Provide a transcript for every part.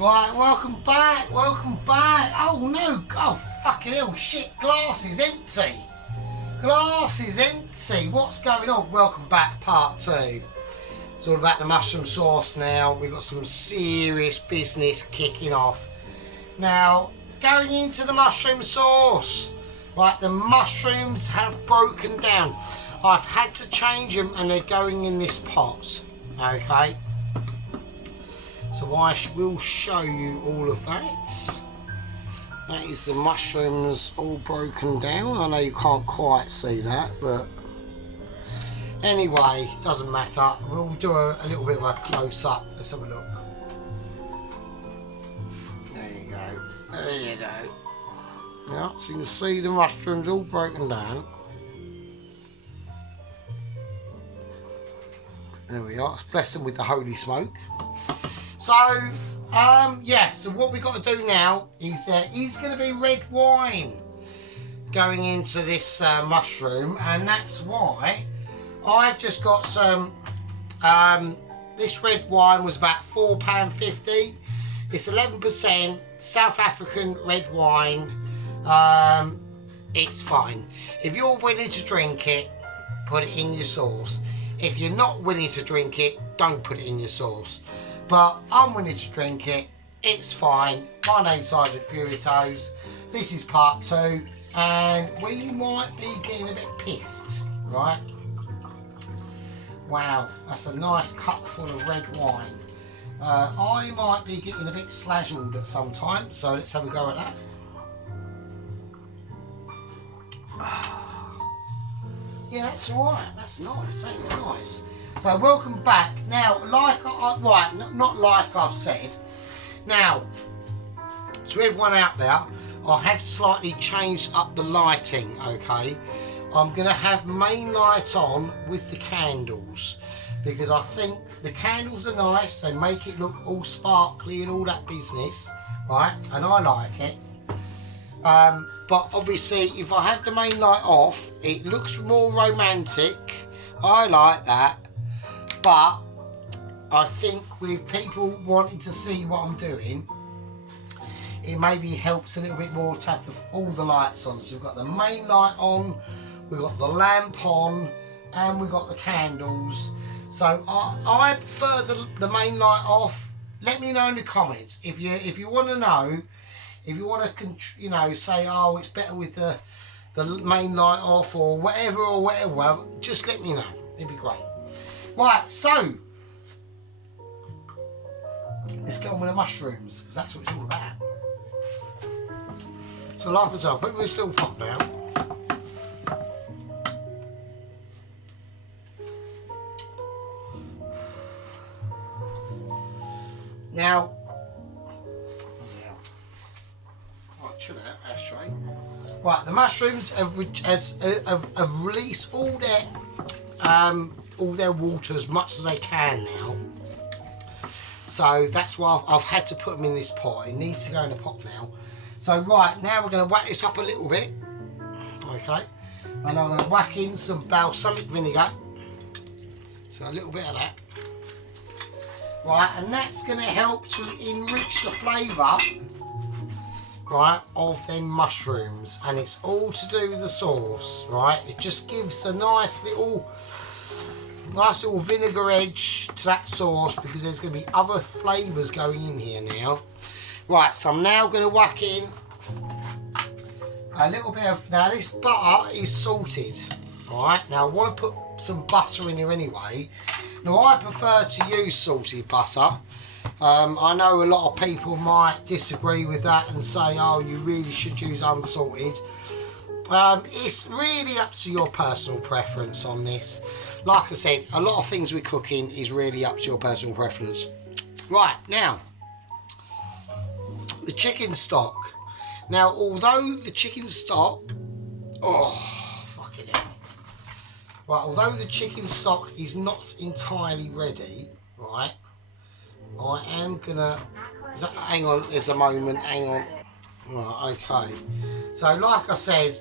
Right, welcome back. Oh no, oh fucking hell, shit, glass is empty. What's going on? Welcome back, part 2. It's all about the mushroom sauce now. We've got some serious business kicking off. Now, going into the mushroom sauce. Right, the mushrooms have broken down. I've had to change them and they're going in this pot. Okay. So I will show you all of that. That is the mushrooms all broken down. I know you can't quite see that, but anyway, doesn't matter. We'll do a little bit of a close-up. Let's have a look. There you go. Yeah, so you can see the mushrooms all broken down. There we are. Let's bless them with the holy smoke. So, yeah, so what we've got to do now is going to be red wine going into this mushroom, and that's why I've just got some, this red wine was about £4.50. It's 11% South African red wine. It's fine. If you're willing to drink it, put it in your sauce. If you're not willing to drink it, don't put it in your sauce. But I'm willing to drink it, it's fine. My name's Ivan Furitos. This is part 2, and we might be getting a bit pissed, right? Wow, that's a nice cup full of red wine. I might be getting a bit slazzled at some time, so let's have a go at that. Yeah, that's alright, that's nice, that is nice. So welcome back. Now, not like I've said. Now, to everyone out there, I have slightly changed up the lighting, okay? I'm going to have main light on with the candles, because I think the candles are nice, they make it look all sparkly and all that business, right? And I like it. But obviously, if I have the main light off, it looks more romantic. I like that. But I think with people wanting to see what I'm doing, it maybe helps a little bit more to have all the lights on. So we've got the main light on, we've got the lamp on, and we've got the candles. So I prefer the main light off. Let me know in the comments if you want to know, if you want to say, oh, it's better with the main light off or whatever. Just let me know. It'd be great. Right, so let's get on with the mushrooms, because that's what it's all about. So like I said, I'll put this little pot down. Now, right, chill out, ashtray. Right, the mushrooms have released all their water as much as they can now. So that's why I've had to put them in this pot. It needs to go in the pot now. So right, now we're going to whack this up a little bit. Okay. And I'm going to whack in some balsamic vinegar. So a little bit of that. Right, and that's going to help to enrich the flavour, right, of them mushrooms. And it's all to do with the sauce, right? It just gives a nice little vinegar edge to that sauce, because there's going to be other flavours going in here now. Right, so I'm now going to whack in a little bit of, now this butter is salted, right? Now I want to put some butter in here anyway. Now I prefer to use salted butter. I know a lot of people might disagree with that and say, oh, you really should use unsalted. It's really up to your personal preference on this. Like I said, a lot of things with cooking is really up to your personal preference. Right, now, the chicken stock. Now, although the chicken stock, oh, fucking hell. Right, although the chicken stock is not entirely ready, right, I am gonna, hang on, there's a moment, hang on. Right, okay. So, like I said,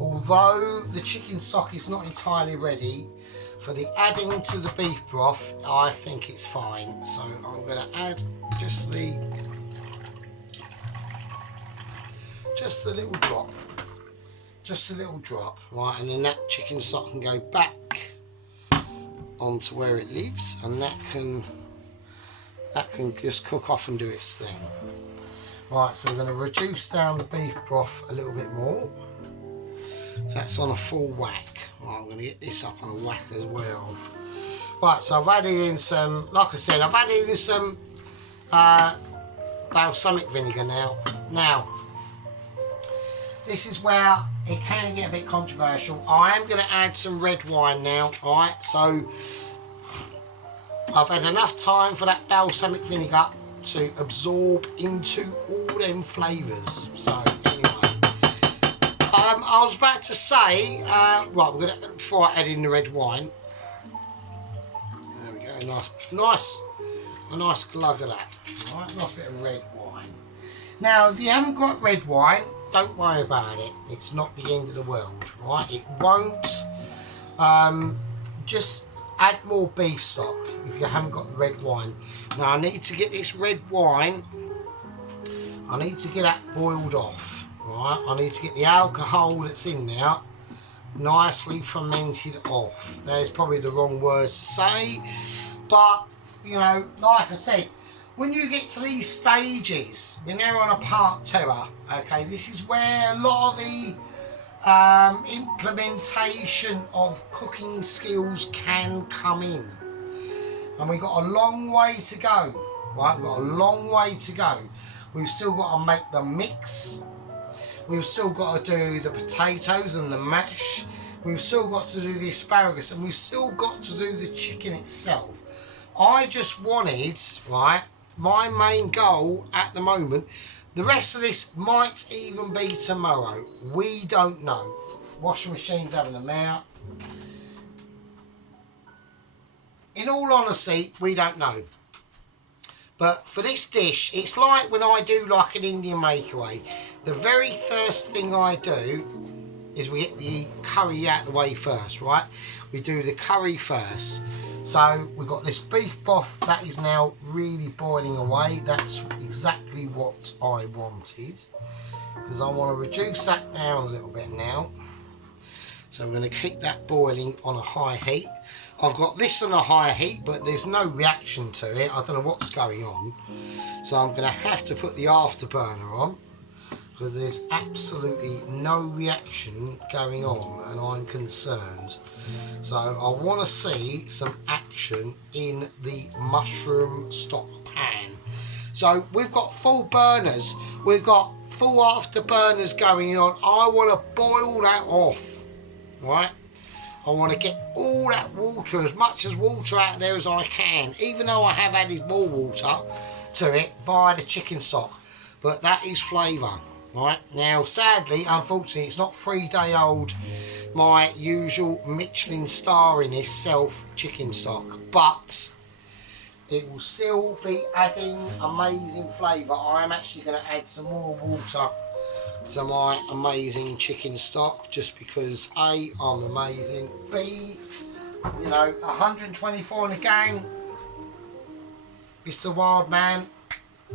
although the chicken stock is not entirely ready, For the adding to the beef broth, I think it's fine. So I'm going to add just a little drop. Just a little drop, right, and then that chicken stock can go back onto where it lives, and that can just cook off and do its thing. Right, so we're going to reduce down the beef broth a little bit more. So that's on a full whack. Right, I'm going to get this up on a whack as well. Right, so I've added in some, like I said, I've added in some balsamic vinegar now. Now, this is where it can get a bit controversial. I am going to add some red wine now, alright? So, I've had enough time for that balsamic vinegar to absorb into all them flavours. So, anyway. I was about to say, right, we're going to, before I add in the red wine. There we go, a nice glug of that. Alright, nice bit of red wine. Now, if you haven't got red wine, don't worry about it. It's not the end of the world, right? It won't. Just add more beef stock if you haven't got the red wine. Now I need to get this red wine. I need to get that boiled off, right? I need to get the alcohol that's in there nicely fermented off. There's probably the wrong words to say, but you know, like I said, when you get to these stages, when you're on a part tour, okay, this is where a lot of the implementation of cooking skills can come in. And we've got a long way to go, right? We've got a long way to go. We've still got to make the mix. We've still got to do the potatoes and the mash. We've still got to do the asparagus, and we've still got to do the chicken itself. I just wanted, right, my main goal at the moment, the rest of this might even be tomorrow. We don't know. Washing machine's having them out. In all honesty, we don't know. But for this dish, it's like when I do like an Indian makeaway. The very first thing I do is we get the curry out of the way first, right? We do the curry first. So we've got this beef broth that is now really boiling away. That's exactly what I wanted, because I want to reduce that down a little bit now. So we're going to keep that boiling on a high heat. I've got this on a high heat, but there's no reaction to it. I don't know what's going on. So I'm going to have to put the afterburner on, because there's absolutely no reaction going on, and I'm concerned. So I want to see some action in the mushroom stock pan. So we've got full burners, we've got full afterburners going on. I want to boil that off, right? I want to get all that water, as much as water out there as I can, even though I have added more water to it via the chicken stock. But that is flavour, right? Now, sadly, unfortunately, it's not 3-day-old, my usual Michelin star in itself chicken stock, but it will still be adding amazing flavour. I am actually going to add some more water to my amazing chicken stock, just because A, I'm amazing, B, you know, 124 in the gang, Mr. Wild Man,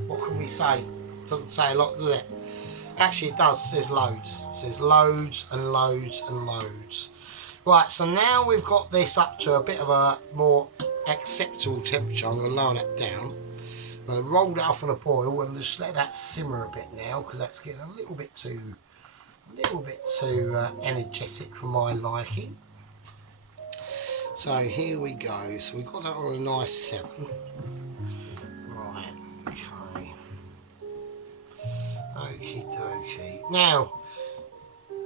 what can we say? Doesn't say a lot, does it? Actually it does, it says loads. It says loads and loads and loads. Right, so now we've got this up to a bit of a more acceptable temperature. I'm going to lower that down. I'm going to roll that off on a boil and just let that simmer a bit now, because that's getting a little bit too energetic for my liking. So here we go. So we've got that on a nice 7. Right, okay. Okie dokie. Now,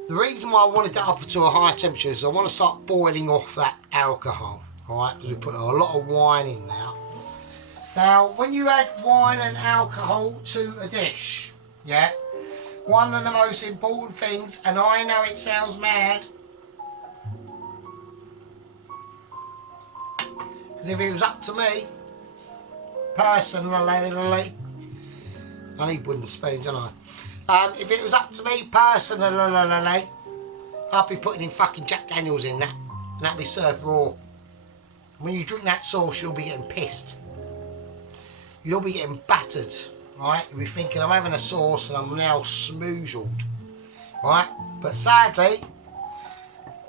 the reason why I wanted that up to a high temperature is I want to start boiling off that alcohol. Alright, because we put a lot of wine in now. Now, when you add wine and alcohol to a dish, yeah, one of the most important things, and I know it sounds mad, because if it was up to me, personally, I need wooden spoons, don't I? If it was up to me personally, I'd be putting in fucking Jack Daniels in that, and that'd be served raw. when you drink that sauce, you'll be getting pissed. You'll be getting battered, right? You'll be thinking, I'm having a sauce and I'm now smoozled, right? But sadly,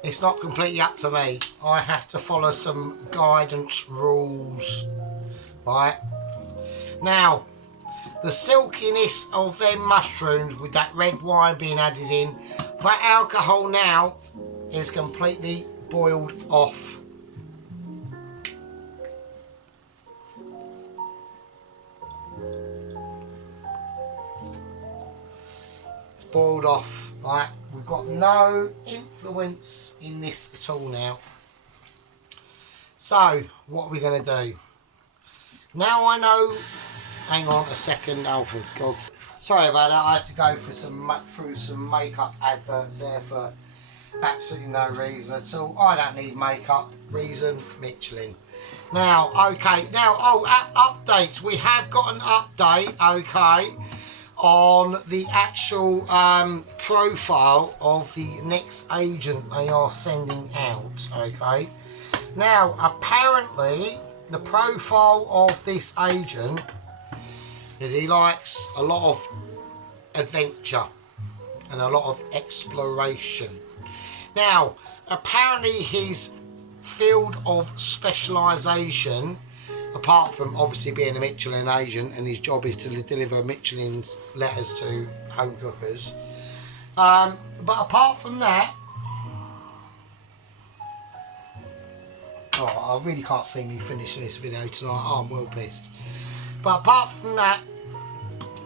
it's not completely up to me. I have to follow some guidance rules, right? Now, the silkiness of them mushrooms with that red wine being added in, that alcohol now is completely boiled off. It's boiled off, right? We've got no influence in this at all now. So, what are we going to do? Now I know. Hang on a second. Oh, for God's sake. Sorry about that. I had to go through some makeup adverts there for absolutely no reason at all. I don't need makeup. Reason, Michelin. Now, okay. Now, updates. We have got an update, okay, on the actual profile of the next agent they are sending out, okay. Now, apparently, the profile of this agent is he likes a lot of adventure and a lot of exploration. Now, apparently his field of specialisation, apart from obviously being a Michelin agent and his job is to deliver Michelin letters to home cookers, but apart from that, I really can't see me finishing this video tonight. I'm well pleased. But apart from that,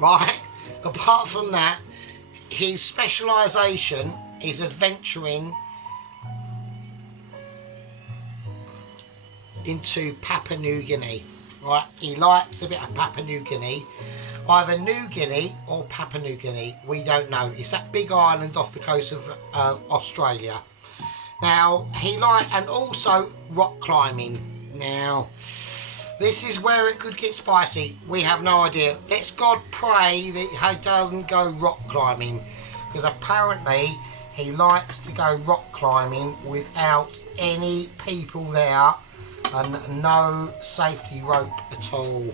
right, apart from that, his specialisation is adventuring into Papua New Guinea, right? He likes a bit of Papua New Guinea, either New Guinea or Papua New Guinea, we don't know. It's that big island off the coast of Australia. Now, and also rock climbing. Now, this is where it could get spicy. We have no idea. Let's God pray that he doesn't go rock climbing, because apparently he likes to go rock climbing without any people there and no safety rope at all.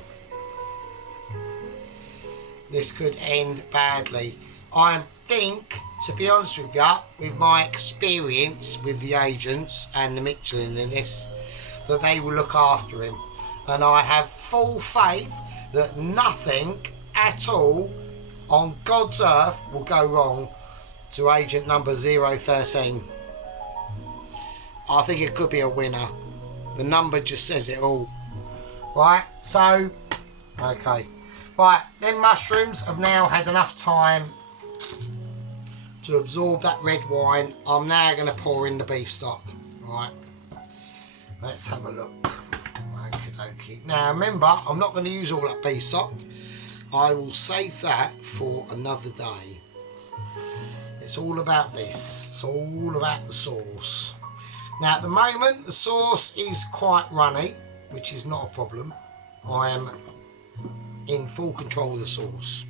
This could end badly. I think, to be honest with you, with my experience with the agents and the Michelin in this, that they will look after him. And I have full faith that nothing at all on God's earth will go wrong to agent number 013. I think it could be a winner. The number just says it all. Right, so, okay. Right, them mushrooms have now had enough time to absorb that red wine. I'm now going to pour in the beef stock. Right, let's have a look. Okay. Now remember, I'm not going to use all that beef stock. I will save that for another day. It's all about this. It's all about the sauce. Now at the moment the sauce is quite runny, which is not a problem. I am in full control of the sauce.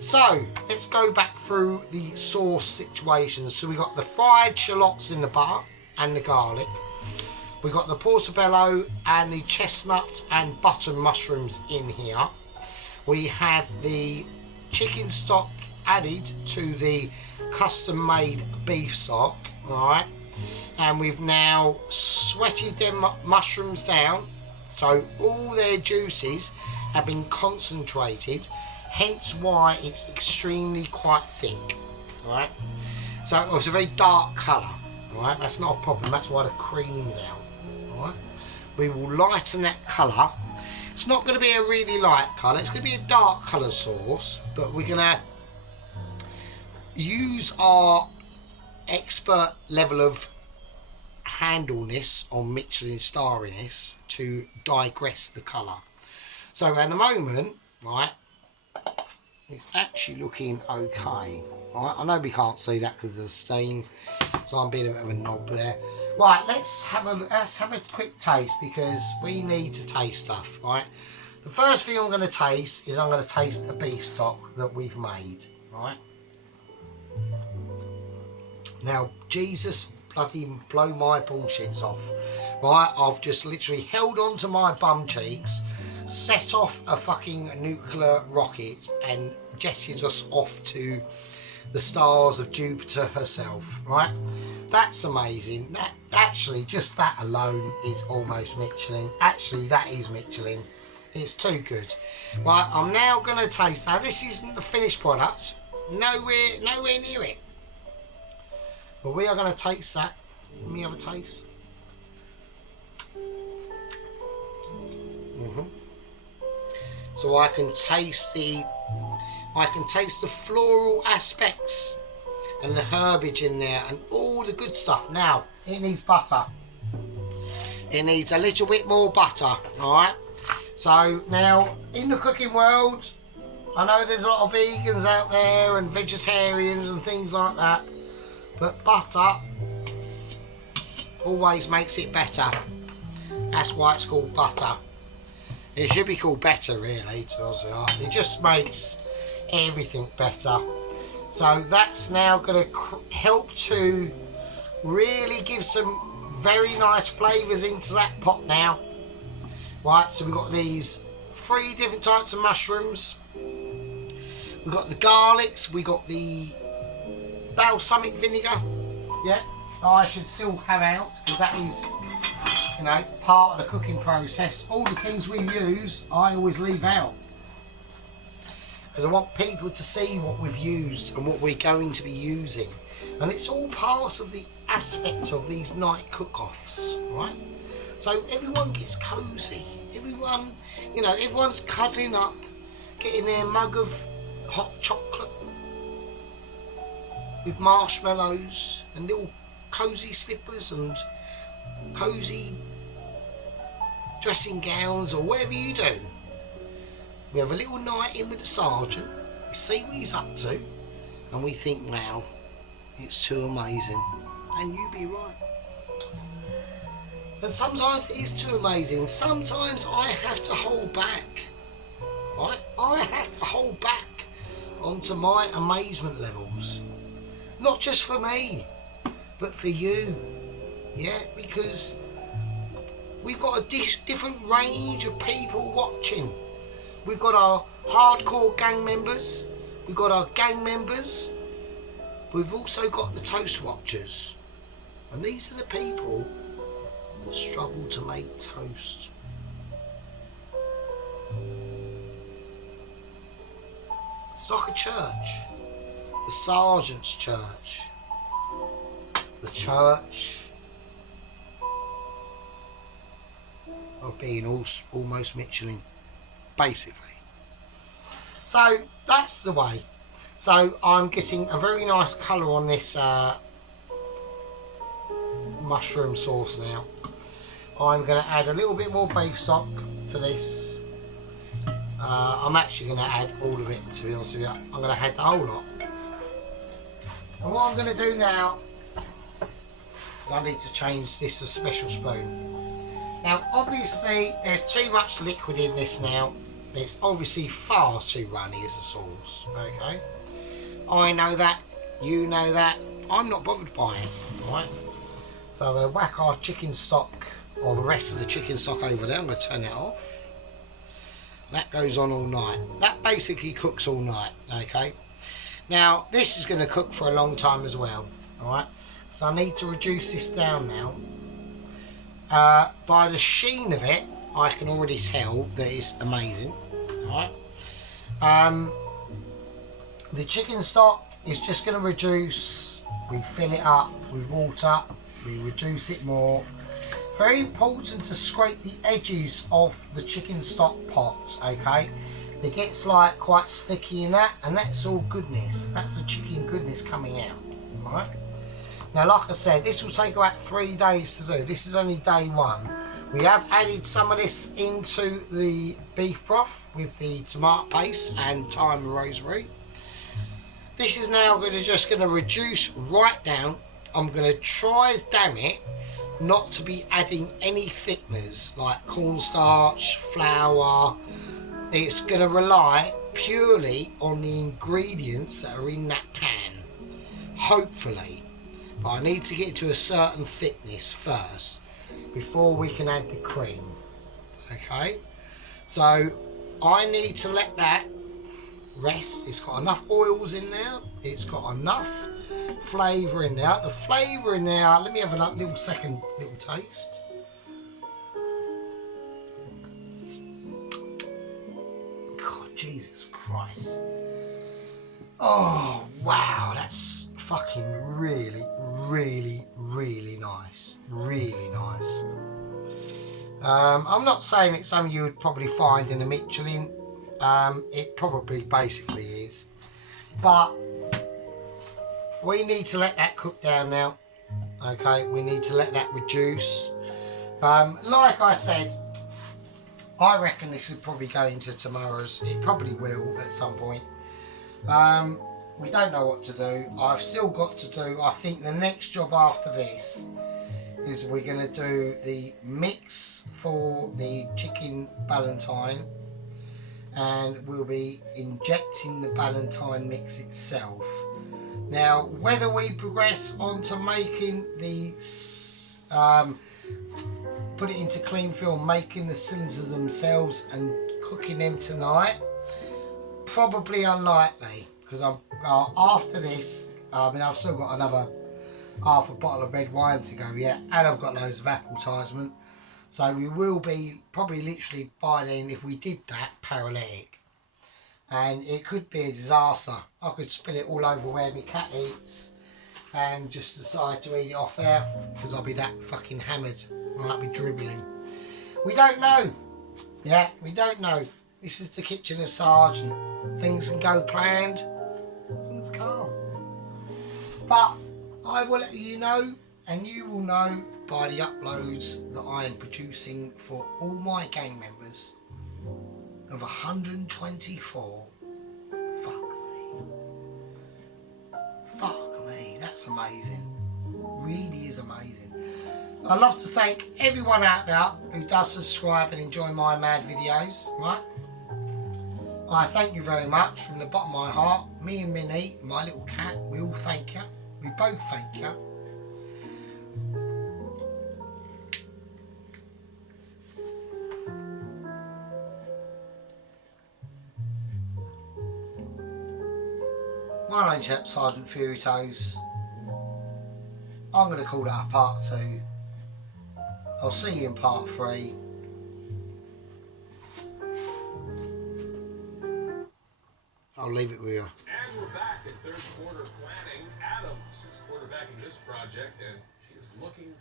So let's go back through the sauce situation. So we got the fried shallots in the butter and the garlic. We got the portobello and the chestnut and button mushrooms in here. We have the chicken stock added to the custom made beef stock, right? And we've now sweated them mushrooms down, so all their juices have been concentrated, hence why it's extremely quite thick, right? So it's a very dark colour, right? That's not a problem, that's why the cream's out. Right. We will lighten that colour. It's not going to be a really light colour, it's going to be a dark colour sauce, but we're going to use our expert level of handleness on Michelin starriness to digress the colour. So at the moment, right, it's actually looking okay. Right, I know we can't see that because of the steam, so I'm being a bit of a knob there. Right, let's have a quick taste, because we need to taste stuff, right? The first thing I'm going to taste is I'm going to taste the beef stock that we've made, right? Now, Jesus bloody blow my bullshits off. right, I've just literally held on to my bum cheeks, set off a fucking nuclear rocket and jetted us off to the stars of Jupiter herself, right? That's amazing. That actually, just that alone is almost Michelin. Actually, that is Michelin. It's too good. Right, I'm now going to taste. Now, this isn't the finished product. Nowhere near it. But we are going to taste that. Let me have a taste. So I can taste the floral aspects and the herbage in there and all the good stuff. Now, it needs butter. It needs a little bit more butter, alright? So, now, in the cooking world, I know there's a lot of vegans out there and vegetarians and things like that, but butter always makes it better. That's why it's called butter. It should be called better, really, to be honest with you. It just makes everything better. So that's now going to help to really give some very nice flavours into that pot now. Right, so we've got these 3 different types of mushrooms. We've got the garlics, we've got the balsamic vinegar. Yeah, I should still have out, because that is, you know, part of the cooking process. All the things we use, I always leave out. Because I want people to see what we've used and what we're going to be using. And it's all part of the aspect of these night cook-offs, right? So everyone gets cosy. Everyone, you know, everyone's cuddling up, getting their mug of hot chocolate with marshmallows and little cosy slippers and cosy dressing gowns or whatever you do. We have a little night in with the sergeant, we see what he's up to, and we think, wow, it's too amazing. And you be right. But sometimes it is too amazing. Sometimes I have to hold back. Right? I have to hold back onto my amazement levels. Not just for me, but for you. Yeah, because we've got a different range of people watching. We've got our hardcore gang members, we've got our gang members, we've also got the toast watchers. And these are the people that struggle to make toast. It's like a church, the Sargents church, the church of being almost Michelin. Basically. So that's the way. So I'm getting a very nice colour on this mushroom sauce now. I'm going to add a little bit more beef stock to this. I'm actually going to add all of it, to be honest with you. I'm going to add the whole lot. And what I'm going to do now is I need to change this a special spoon. Now obviously there's too much liquid in this now. It's obviously far too runny as a sauce, okay? I know that, you know that, I'm not bothered by it, right? So I'm going to whack our chicken stock, or the rest of the chicken stock over there. I'm going to turn it off. That goes on all night. That basically cooks all night, okay? Now, this is going to cook for a long time as well, alright? So I need to reduce this down now. By the sheen of it, I can already tell that it's amazing. Alright. The chicken stock is just going to reduce. We fill it up with water. We reduce it more. Very important to scrape the edges of the chicken stock pots, okay? It gets like quite sticky in that, and that's all goodness. That's the chicken goodness coming out. Alright. Now, like I said, this will take about 3 days to do. This is only day 1. We have added some of this into the beef broth with the tomato paste and thyme and rosemary. This is now just going to reduce right down. I'm going to try as damn it not to be adding any thickeners like cornstarch, flour. It's going to rely purely on the ingredients that are in that pan, hopefully. But I need to get to a certain thickness first, before we can add the cream. Okay, so I need to let that rest. It's got enough oils in there, it's got enough flavour in there. The flavour in there, let me have a little taste. God, Jesus Christ. Oh wow, that's fucking really, really, really nice. Really nice. I'm not saying it's something you would probably find in a Michelin. It probably basically is. But we need to let that cook down now. Okay, we need to let that reduce. Like I said, I reckon this will probably go into tomorrow's. It probably will at some point. We don't know what to do. I've still got to do, I think the next job after this is we're going to do the mix for the chicken ballotine, and we'll be injecting the ballotine mix itself. Now, whether we progress on to making the put it into clean film, making the cylinders themselves and cooking them tonight, probably unlikely, because I'm after this. I've still got another half a bottle of red wine to go yet, and I've got loads of appetizement. So we will be probably literally by then, if we did that, paralytic. And it could be a disaster. I could spill it all over where my cat eats and just decide to eat it off there, because I'll be that fucking hammered. I might be dribbling. We don't know. Yeah, we don't know. This is the kitchen of Sargent. Things can go planned, things can't. But I will let you know, and you will know by the uploads that I am producing for all my gang members of 124. Fuck me, that's amazing. Really is amazing. I'd love to thank everyone out there who does subscribe and enjoy my mad videos, right? I thank you very much from the bottom of my heart. Me and Minnie, my little cat, we all thank you. We both thank you. My name's Sergeant Fury Toes. I'm going to call that a part 2. I'll see you in part 3. I'll leave it with you. And we're back in third quarter planning. Adams is quarterbacking this project, and she is looking